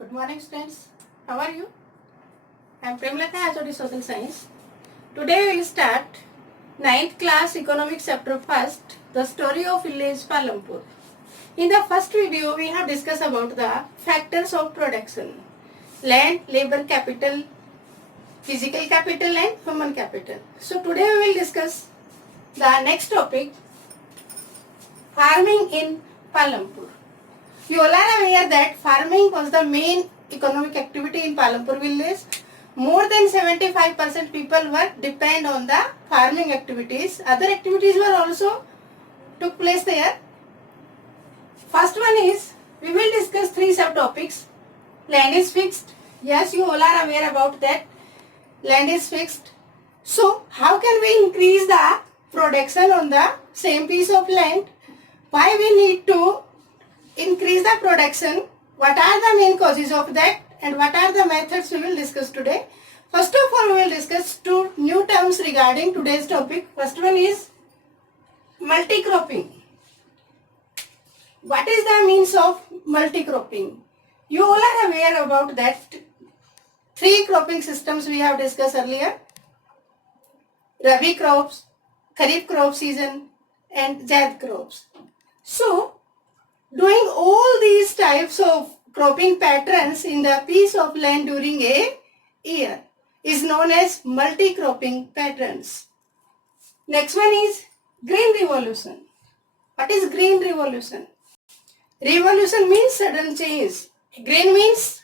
Good morning, students. How are you? I am Premlata, HOD Social Science. Today we will start 9th class Economics chapter 1st, the story of village Palampur. In the first video, we have discussed about the factors of production: land, labor, capital, physical capital and human capital. So today we will discuss the next topic, farming in Palampur. You all are aware that farming was the main economic activity in Palampur village. More than 75% people were depend on the farming activities. Other activities were also took place there. First one is, we will discuss three subtopics. Land is fixed. Yes, you all are aware about that. Land is fixed. So, how can we increase the production on the same piece of land? Why we need to increase the production? What are the main causes of that? And what are the methods we will discuss today? First of all, we will discuss two new terms regarding today's topic. First one is multi-cropping. What is the means of multi-cropping? You all are aware about that. Three cropping systems we have discussed earlier. Rabi crops, Kharif crop season and Zaid crops. So, doing all these types of cropping patterns in the piece of land during a year is known as multi-cropping patterns. Next one is green revolution. What is green revolution? Revolution means sudden change. Green means,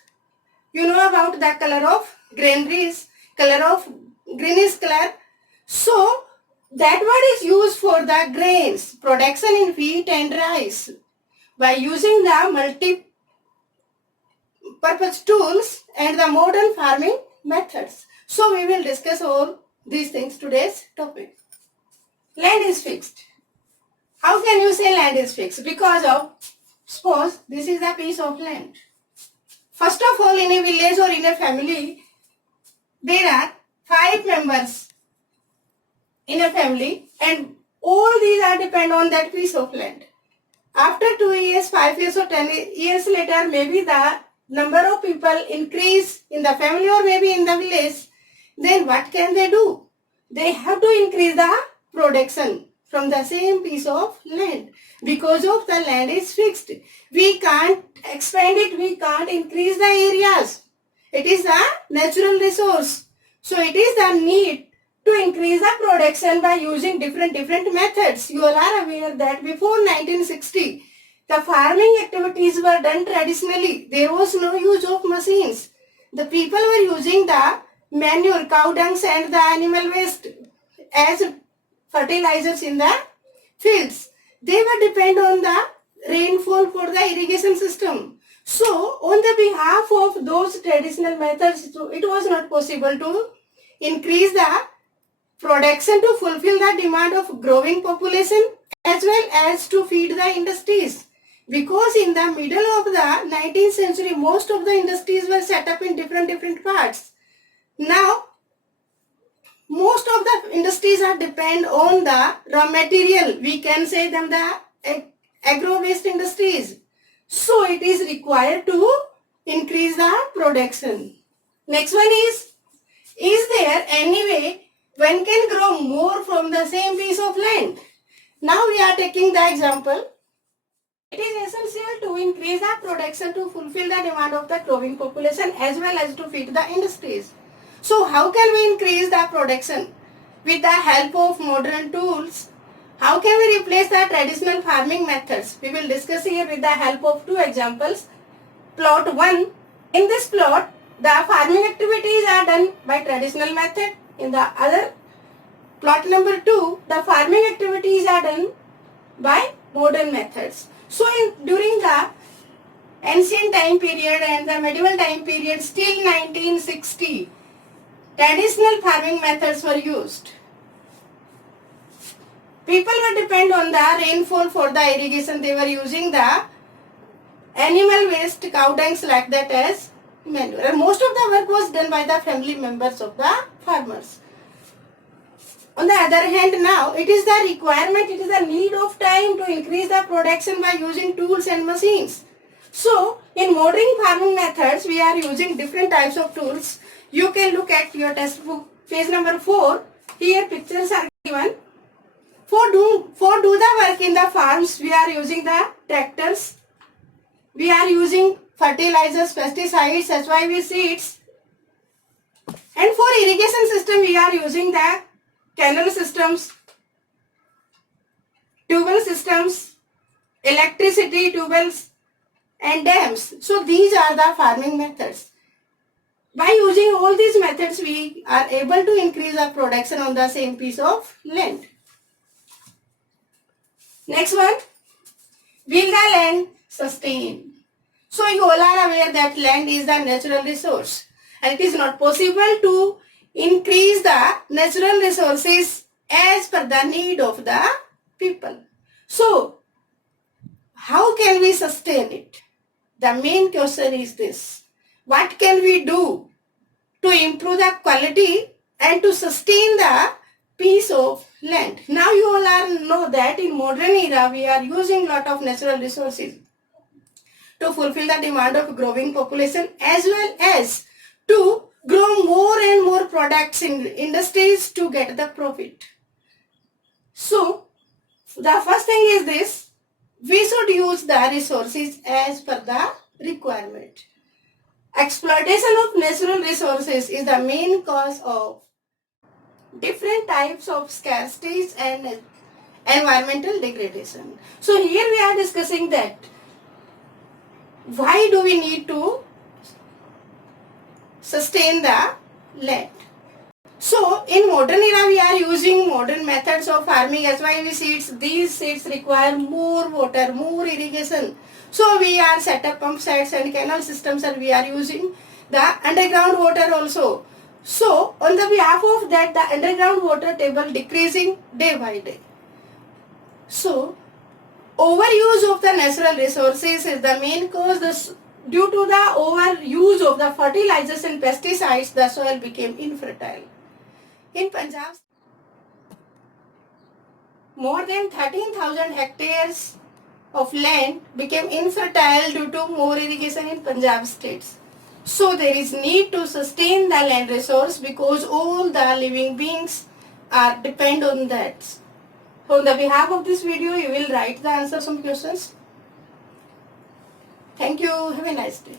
you know about the color of granaries, color of greenish color. So, that word is used for the grains, production in wheat and rice. By using the multi-purpose tools and the modern farming methods. So we will discuss all these things today's topic. Land is fixed. How can you say land is fixed? Because of, suppose this is a piece of land. First of all, in a village or in a family, there are 5 members in a family and all these are depend on that piece of land. After 2 years, 5 years or 10 years later, maybe the number of people increase in the family or maybe in the village. Then what can they do? They have to increase the production from the same piece of land. Because of the land is fixed. We can't expand it, we can't increase the areas. It is a natural resource. So it is the need to increase the production by using different methods. You all are aware that before 1960, the farming activities were done traditionally. There was no use of machines. The people were using the manure, cow dung and the animal waste as fertilizers in the fields. They were depend on the rainfall for the irrigation system. So, on the behalf of those traditional methods, it was not possible to increase the production to fulfill the demand of growing population as well as to feed the industries. Because in the middle of the 19th century, most of the industries were set up in different parts. Now, most of the industries are depend on the raw material. We can say them the agro-based industries. So, it is required to increase the production. Next one is there any way one can grow more from the same piece of land? Now we are taking the example. It is essential to increase the production to fulfill the demand of the growing population as well as to feed the industries. So how can we increase the production? With the help of modern tools. How can we replace the traditional farming methods? We will discuss here with the help of two examples. Plot 1. In this plot, the farming activities are done by traditional method. In the other plot number 2, the farming activities are done by modern methods. So during the ancient time period and the medieval time period, still 1960, traditional farming methods were used. People were depend on the rainfall for the irrigation. They were using the animal waste, cow dungs like that as manure. And most of the work was done by the family members of the farmers. On the other hand, now it is the requirement, it is the need of time to increase the production by using tools and machines. So in modern farming methods, we are using different types of tools. You can look at your textbook, page number 4. Here pictures are given. For do the work in the farms, we are using the tractors. We are using fertilizers, pesticides, HYV seeds. And for irrigation system, we are using the canal systems, tubal systems, electricity tubes and dams. So these are the farming methods. By using all these methods, we are able to increase our production on the same piece of land. Next one, will the land sustain? So you all are aware that land is the natural resource and it is not possible to increase the natural resources as per the need of the people. So how can we sustain it? The main question is this: what can we do to improve the quality and to sustain the piece of land? Now you all are know that in modern era we are using lot of natural resources to fulfill the demand of growing population as well as to grow more and more products in industries to get the profit. So the first thing is this: we should use the resources as per the requirement. Exploitation of natural resources is the main cause of different types of scarcities and environmental degradation. So here we are discussing that why do we need to sustain the land. So in modern era we are using modern methods of farming, HYV seeds. These seeds require more water, more irrigation. So we are set up pump sets and canal systems and we are using the underground water also. So on the behalf of that, the underground water table decreasing day by day. So overuse of the natural resources is the main cause. Due to the overuse of the fertilizers and pesticides, the soil became infertile. In Punjab, more than 13,000 hectares of land became infertile due to more irrigation in Punjab states. So there is need to sustain the land resource because all the living beings are depend on that. So on the behalf of this video, you will write the answer some questions. Thank you. Have a nice day.